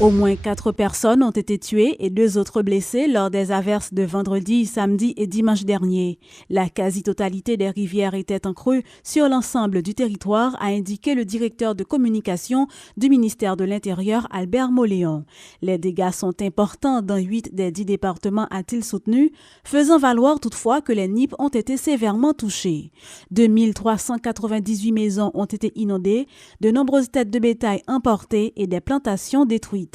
Au moins 4 personnes ont été tuées et 2 autres blessées lors des averses de vendredi, samedi et dimanche dernier. La quasi-totalité des rivières était en crue sur l'ensemble du territoire, a indiqué le directeur de communication du ministère de l'Intérieur, Albert Moléon. Les dégâts sont importants dans 8 des 10 départements, a-t-il soutenu, faisant valoir toutefois que les nippes ont été sévèrement touchées. 2398 maisons ont été inondées, de nombreuses têtes de bétail emportées et des plantations détruites.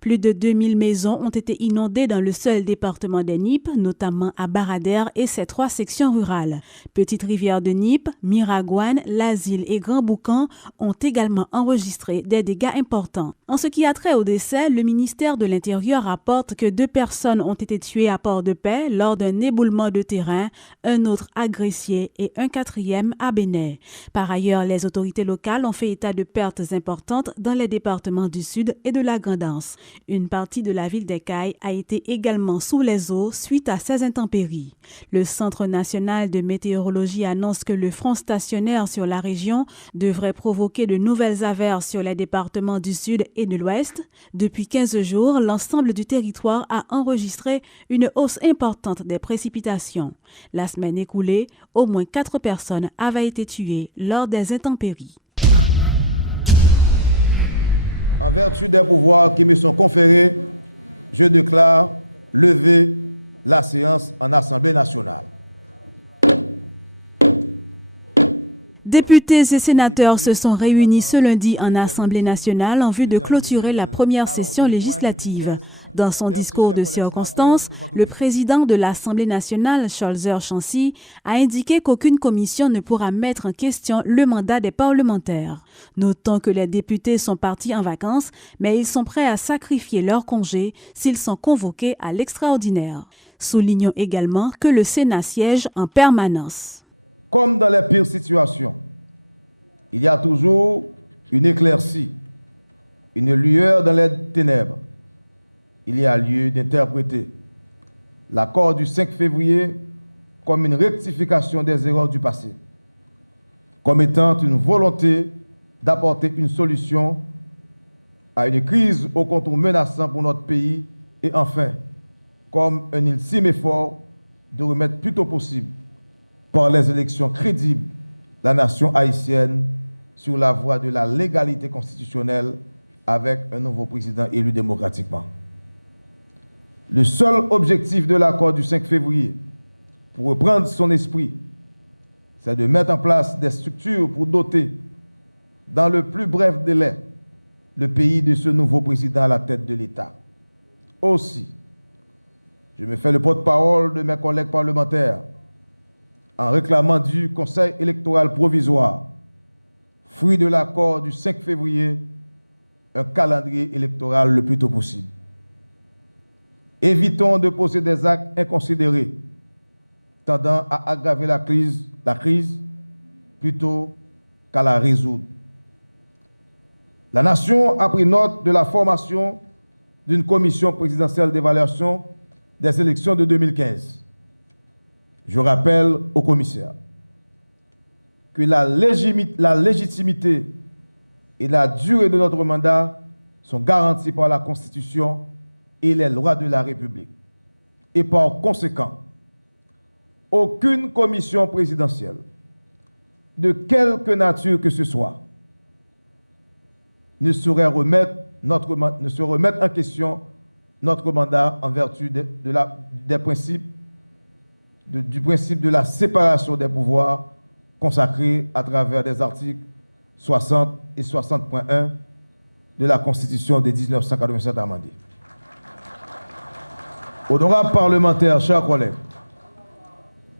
Plus de 2000 maisons ont été inondées dans le seul département des Nippes, notamment à Baradère et ses 3 sections rurales. Petite-Rivière de Nippes, Miragouane, L'Asile et Grand-Boucan ont également enregistré des dégâts importants. En ce qui a trait au décès, le ministère de l'Intérieur rapporte que 2 personnes ont été tuées à Port-de-Paix lors d'un éboulement de terrain, un autre à Gressier et un 4e à Bénay. Par ailleurs, les autorités locales ont fait état de pertes importantes dans les départements du Sud et de la Grand'Anse. Une partie de la ville d'Écailles a été également sous les eaux suite à ces intempéries. Le Centre national de météorologie annonce que le front stationnaire sur la région devrait provoquer de nouvelles averses sur les départements du Sud et de l'Ouest. Depuis 15 jours, l'ensemble du territoire a enregistré une hausse importante des précipitations. La semaine écoulée, au moins 4 personnes avaient été tuées lors des intempéries. En vertu des pouvoirs qui me sont conférés, je déclare lever la séance en Assemblée nationale. Députés et sénateurs se sont réunis ce lundi en Assemblée nationale en vue de clôturer la première session législative. Dans son discours de circonstance, le président de l'Assemblée nationale, Scholzer Chancy, a indiqué qu'aucune commission ne pourra mettre en question le mandat des parlementaires. Notons que les députés sont partis en vacances, mais ils sont prêts à sacrifier leur congé s'ils sont convoqués à l'extraordinaire. Soulignons également que le Sénat siège en permanence. Comme dans les pires situations, il y a toujours une éclaircie, une lueur dans les ténèbres. Il y a lieu d'interpréter l'accord du 5 février comme une rectification des erreurs du passé, comme étant une volonté d'apporter une solution à une crise aux contours menaçants pour notre pays et enfin, comme un ultime effort de remettre plus tôt possible, par les élections crédibles, la nation haïtienne sur la voie de la légalité constitutionnelle avec un nouveau président élu démocratiquement. Le seul objectif de l'accord du 5 février, pour reprendre son esprit, c'est de mettre en place des structures pour doter, dans le plus bref délai, le pays de ce nouveau président à la tête de l'État. Aussi, je me fais le porte-parole de mes collègues parlementaires en réclamant du Conseil électoral provisoire, fruit de l'accord du 5 février, un calendrier électoral le plus tôt possible. Évitons de poser des actes inconsidérés tendant à aggraver la crise plutôt qu'à la résoudre. La nation a pris note de la formation d'une commission présidentielle d'évaluation des élections de 2015. Je rappelle au commissaire que la légitimité et la durée de notre mandat sont garanties par la Constitution et les lois de la République. Et par conséquent, aucune commission présidentielle, de quelque nature que ce soit, ne saurait remettre en question notre mandat en vertu du principe de la séparation des pouvoirs consacrés à travers des articles 60 et 60.1 de la Constitution de 1987 amendée. Honorables parlementaires, chers collègues,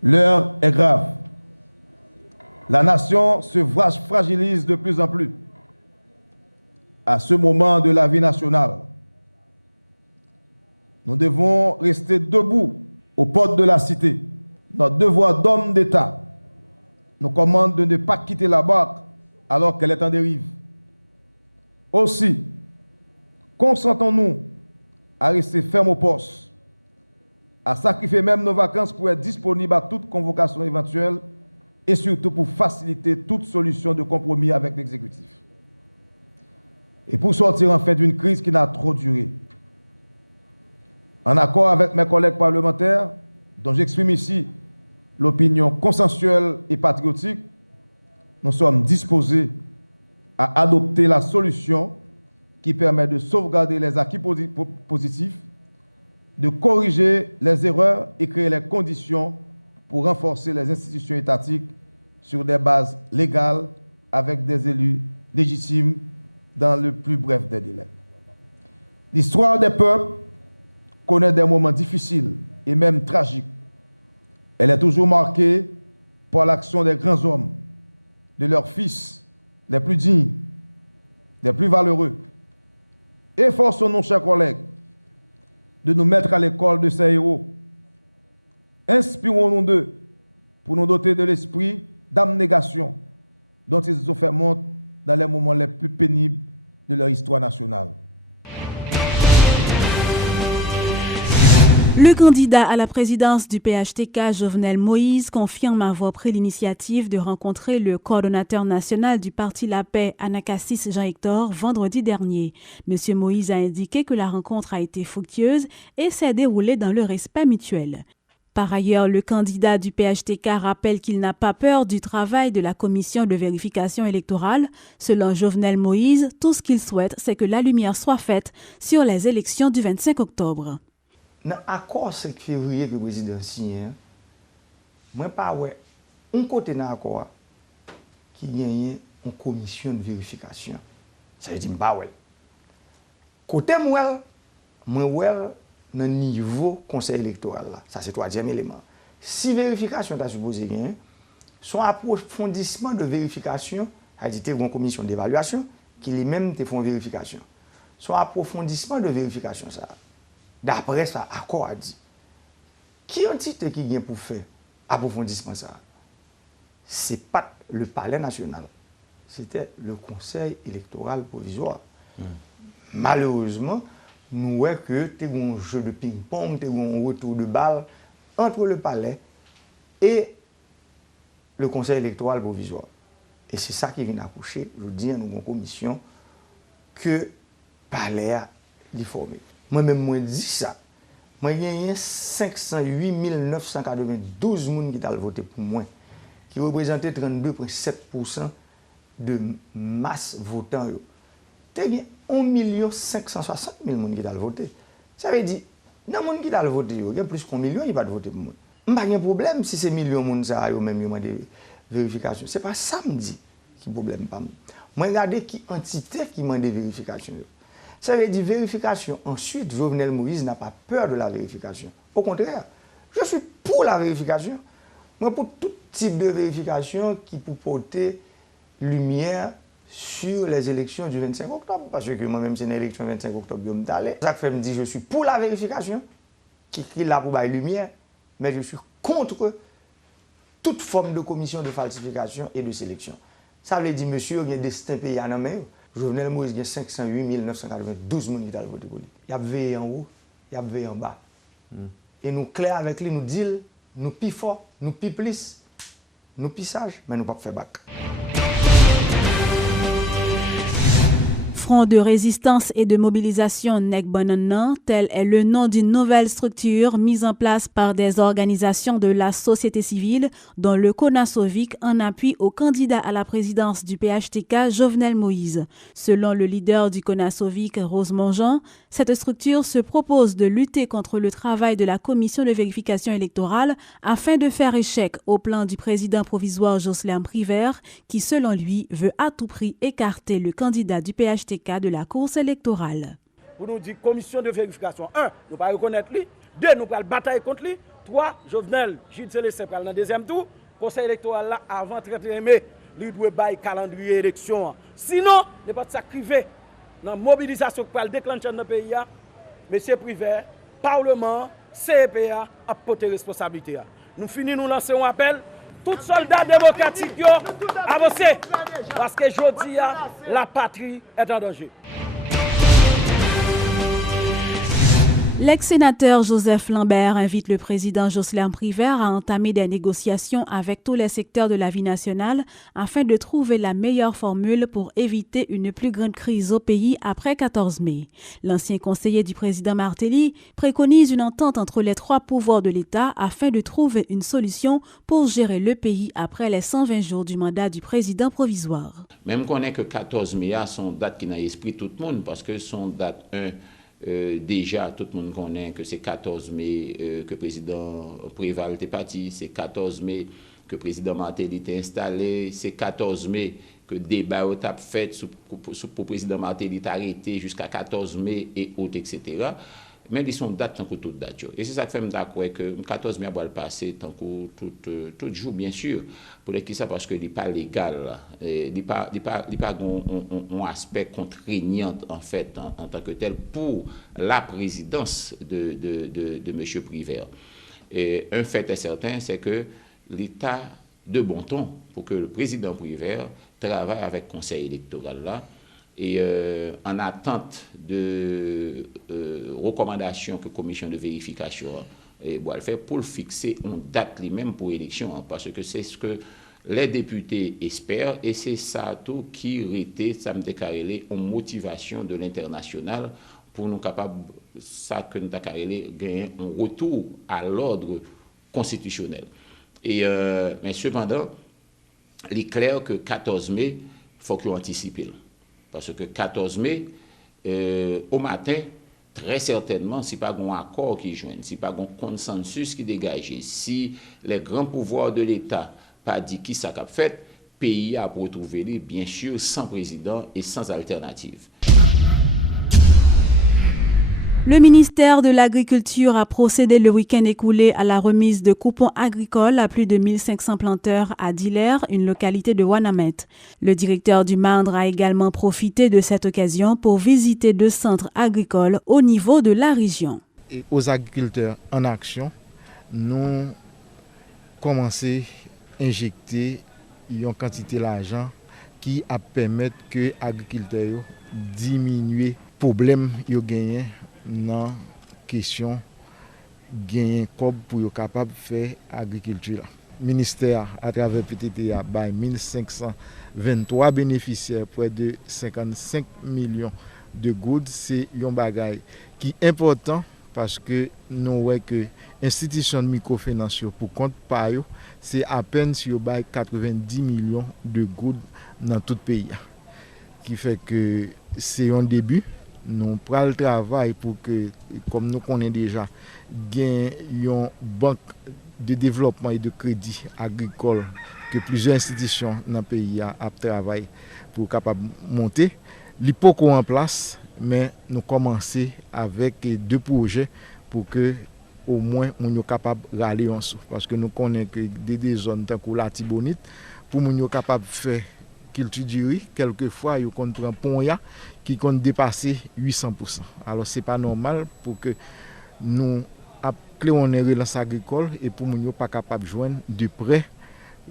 l'heure est grave. La nation se fragilise de plus en plus. À ce moment de la vie nationale, nous devons rester debout aux portes de la cité. Notre devoir d'homme d'État nous commande de ne pas quitter la barque alors qu'elle est en dérive. Aussi, consentons-nous à rester fermes au poste, à sacrifier même nos vacances pour être disponibles à toute convocation éventuelle et surtout pour faciliter toute solution de compromis avec l'exécutif. et pour sortir enfin d'une crise qui n'a trop duré. En accord avec mes collègues parlementaires, dont j'exprime ici l'opinion consensuelle et patriotique, nous sommes disposés à adopter la solution qui permet de sauvegarder les acquis positifs, de corriger les erreurs et créer les conditions pour renforcer les institutions étatiques sur des bases légales avec des élus légitimes dans le plus bref des délais. L'histoire des peuples connaît des moments difficiles et même tragiques. Elle est toujours marquée par l'action des grands hommes, de leurs fils les plus dignes, les plus valeureux. Efforçons-nous, chers collègues, de nous mettre à l'école de ces héros. Inspirons-nous d'eux pour nous doter de l'esprit d'abnégation dont ils ont fait montre dans les moments les plus pénibles de leur histoire nationale. Le candidat à la présidence du PHTK, Jovenel Moïse, confirme avoir pris l'initiative de rencontrer le coordonnateur national du Parti La Paix, Anacassis Jean-Hector, vendredi dernier. M. Moïse a indiqué que la rencontre a été fructueuse et s'est déroulée dans le respect mutuel. Par ailleurs, le candidat du PHTK rappelle qu'il n'a pas peur du travail de la commission de vérification électorale. Selon Jovenel Moïse, tout ce qu'il souhaite, c'est que la lumière soit faite sur les élections du 25 octobre. Dans l'accord 5 février que le président a signé, moi pas ouais, un côté dans l'accord qui gagne une commission de vérification. Ça veut dire pas ouais. Côté moi ouais dans le niveau conseil électoral là, ça c'est le troisième élément. Si vérification t'a supposé gagner, son approfondissement de vérification, a dit une commission d'évaluation qui lui-même te font vérification. Son approfondissement de vérification ça. D'après ça, accord a dit. Qui entité qui vient pour faire approfondissement ça? C'est pas le palais national. C'était le conseil électoral provisoire. Malheureusement, nous voyons que tu as un jeu de ping-pong, tu as un retour de balle entre le palais et le conseil électoral provisoire. Et c'est ça qui vient accoucher, je dis à nos commissions, que le palais a formé. Moi-même, moi dis ça. Moi, il y a 508 992 personnes qui ont voté pour moi, qui représentaient 32,7% de masse votant. Il y a 1 560 000 personnes qui ont voté. Ça veut dire, dans les gens qui ont voté, il y a plus qu'un million qui n'ont pas voté pour moi. Il n'y a pas de problème si ces millions de personnes ont même de vérification. Ce n'est pas samedi qui est le problème. Moi, regardez qui entité qui m'a des vérifications. Ça veut dire vérification. Ensuite, Jovenel Moïse n'a pas peur de la vérification. Au contraire, je suis pour la vérification. Moi, pour tout type de vérification qui peut porter lumière sur les élections du 25 octobre. Parce que moi-même, c'est une élection du 25 octobre, je suis allé. Ça fait me dire je suis pour la vérification, qui est là pour la lumière, mais je suis contre toute forme de commission de falsification et de sélection. Ça veut dire, monsieur, il y a des destins pays en main. Jovenel Moïse, il y a 508 992 personnes qui ont voté pour lui. Il y a veillé en haut, il y a veillé en bas. Et nous, clairs avec lui, nous disons, nous plus fort, nous plus plus, nous plus sages, mais nous ne pouvons pas faire bac. Front de résistance et de mobilisation Nek Bonan, tel est le nom d'une nouvelle structure mise en place par des organisations de la société civile, dont le CONASOVIC en appui au candidat à la présidence du PHTK, Jovenel Moïse. Selon le leader du CONASOVIC, Rosemont Jean, cette structure se propose de lutter contre le travail de la commission de vérification électorale afin de faire échec au plan du président provisoire Jocelyn Privert, qui, selon lui, veut à tout prix écarter le candidat du PHTK de la course électorale. Pour nous dire commission de vérification, 1, nous ne pas reconnaître lui, 2, nous pas bataille contre lui, 3, Jovenel Gilles Célestin dans le deuxième tour, conseil électoral là avant 31 mai, lui doit bailler calendrier élection. Sinon, ne pas s'activer dans la mobilisation pour le déclencher dans le pays, monsieur Privé, Parlement, CEPA a porté responsabilité. Nous finissons nous lancer un appel. Tout soldat démocratique, avancez. Parce que je dis, la patrie est en danger. L'ex-sénateur Joseph Lambert invite le président Jocelyn Privert à entamer des négociations avec tous les secteurs de la vie nationale afin de trouver la meilleure formule pour éviter une plus grande crise au pays après 14 mai. L'ancien conseiller du président Martelly préconise une entente entre les trois pouvoirs de l'État afin de trouver une solution pour gérer le pays après les 120 jours du mandat du président provisoire. Même qu'on est que 14 mai, son date qui n'a l'esprit tout le monde parce que son date 1. Déjà, tout le monde connaît que c'est 14 mai que le président Préval était parti, c'est 14 mai que le président Martelly était installé, c'est 14 mai que le débat a fait pour le président Martelly est arrêté jusqu'à 14 mai et autres, etc. Mais ils sont dates tant que toutes dates. Et c'est ça qui fait d'accord que le 14 mai va le passer tant que tout jour, bien sûr. Pour qui ça parce que il n'est pas légal. Il n'est pas un aspect contraignant en fait en tant que tel pour la présidence de M. Privert. Et un fait est certain, c'est que l'État de bon ton pour que le président Privert travaille avec le conseil électoral là. Et en attente de recommandations que la commission de vérification doit faire pour fixer une date lui-même pour l'élection, parce que c'est ce que les députés espèrent et c'est ça tout qui était, ça me déclaré, une motivation de l'international pour nous capables, ça que nous avons gagner un retour à l'ordre constitutionnel. Et, mais cependant, il est clair que 14 mai, il faut qu'on anticipe. Parce que 14 mai, au matin, très certainement, si pas un accord qui joigne, si pas un consensus qui dégage, si les grands pouvoirs de l'État pas dit qui ça a fait, le pays a retrouvé, bien sûr, sans président et sans alternative. Le ministère de l'Agriculture a procédé le week-end écoulé à la remise de coupons agricoles à plus de 1500 planteurs à Diller, une localité de Wanamet. Le directeur du Mandre a également profité de cette occasion pour visiter 2 centres agricoles au niveau de la région. Et aux agriculteurs en action, nous commençons à injecter une quantité d'argent qui a permis que les agriculteurs diminuent les problèmes qu'ils gagnent dans la question de cob pour être capable de faire l'agriculture. Le ministère, à travers PTT, a 1523 bénéficiaires, près de 55 millions de goods. C'est un bagage qui est important parce que nous voyons que l'institution de microfinance pour compte par eux, c'est à peine sur 90 millions de goods dans tout le pays. Qui fait que c'est un début. Nous prenons le travail pour que, comme nous connaissons déjà, une banque de développement et de crédit agricole que plusieurs institutions dans le pays ont travaillé pour capable monter. Il n'est pas en place, mais nous commençons avec 2 projets pour que au moins nous soyons capables de râler en dessous. Parce que nous connaissons que des zones telles que la Tibonite, pour nous soyons capables de faire culture du riz, quelquefois, ils ont un pont qui compte dépasser 800%. Alors, ce n'est pas normal pour que nous appelions une relance agricole et pour nous pas capables de joindre de près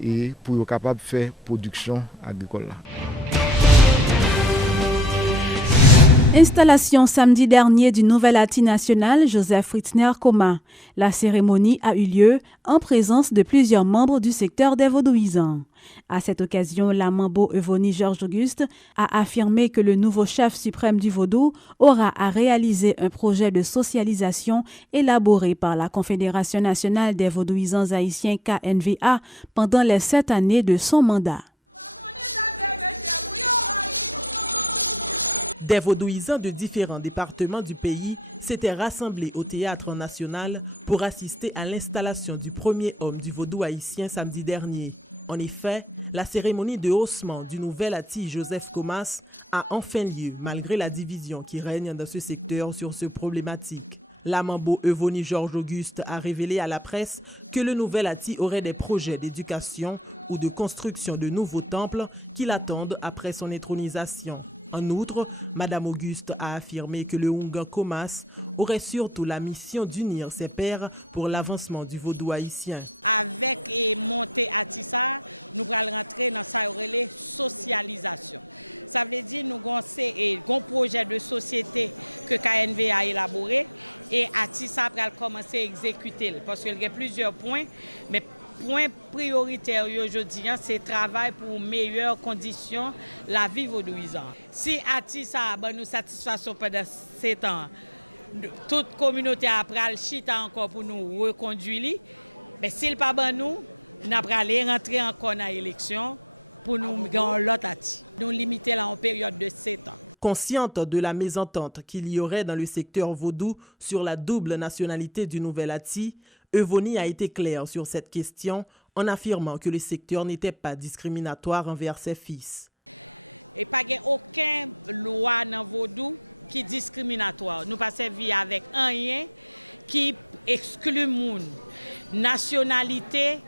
et pour être capables de faire production agricole. Installation samedi dernier du nouvel ATI national Joseph Fritzner Coma. La cérémonie a eu lieu en présence de plusieurs membres du secteur des vaudouisans. À cette occasion, la Mambo Evonie Georges Auguste a affirmé que le nouveau chef suprême du vaudou aura à réaliser un projet de socialisation élaboré par la Confédération nationale des vaudouisans haïtiens KNVA pendant les 7 années de son mandat. Des vaudouisans de différents départements du pays s'étaient rassemblés au Théâtre national pour assister à l'installation du premier homme du vaudou haïtien samedi dernier. En effet, la cérémonie de haussement du nouvel ATI Joseph Comas a enfin lieu malgré la division qui règne dans ce secteur sur ce problématique. La Mambo Evonie Georges Auguste a révélé à la presse que le nouvel ATI aurait des projets d'éducation ou de construction de nouveaux temples qui l'attendent après son intronisation. En outre, Mme Auguste a affirmé que le Hunga Comas aurait surtout la mission d'unir ses pairs pour l'avancement du vaudou haïtien. Avec et montée à Tissa, nous allons rentrer dans sa socialisation. Ça veut dire que nous avons un projet de société que KNV a élaboré et Atissa va commencer à exécuter. Parce qu'il y a plusieurs points, mais point prioritaire aujourd'hui, c'est le travail pour meilleures conditions de la vie vaudouisante. Si Atissa a nous satisfaction pendant 7 ans, toute communauté après le chita encore pour nous reconduire, mais s'il pas ban nous n'après aller rentrer encore dans l'élection pour nous gagner l'autre Ati. Nous limiter là en période de 7 ans. Consciente de la mésentente qu'il y aurait dans le secteur vaudou sur la double nationalité du Nouvel Ati, Evonie a été claire sur cette question en affirmant que le secteur n'était pas discriminatoire envers ses fils. Et pas aucune loi dans vaudou qui est discriminatoire. Nous pas servi avec rien qui exclut moun. Nationalité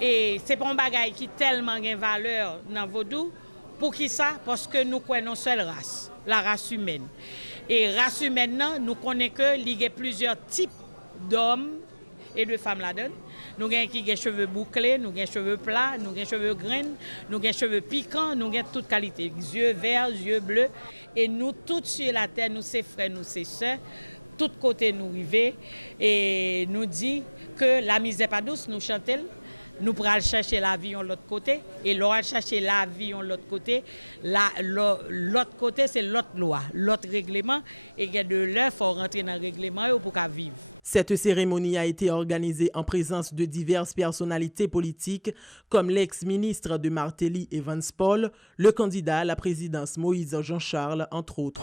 et c'est pas un bagage qui tellement de valeur dans vaudou. Pour qui ça? Parce que nous connaissons une seule race, la race humaine. Et race humaine, nous connaissons qu'il y a plusieurs types d'hommes et de femmes là-dedans. Nous avons qui ont cheveux bouclés, nous avons cheveux plats, nous avons cheveux graines, nous avons cheveux piquants, nous avons toute qualité. Yeux verts, yeux bleus. Et nous, tous sur la terre, nous, ces frères, nous, ces sœurs, tous côtés nous arrivons et nous dit que la misère pas douce, nous chantons. Nous pourrons chercher la vie de l'autre côté et l'autre chercher la vie de l'autre côté. L'autre côté, c'est l'autre loi, l'autre règlement. Et de là, il faut rentrer dans le règlement pour qu'à vivre. Cette cérémonie a été organisée en présence de diverses personnalités politiques comme l'ex-ministre de Martelly Evans Paul, le candidat à la présidence Moïse Jean-Charles, entre autres.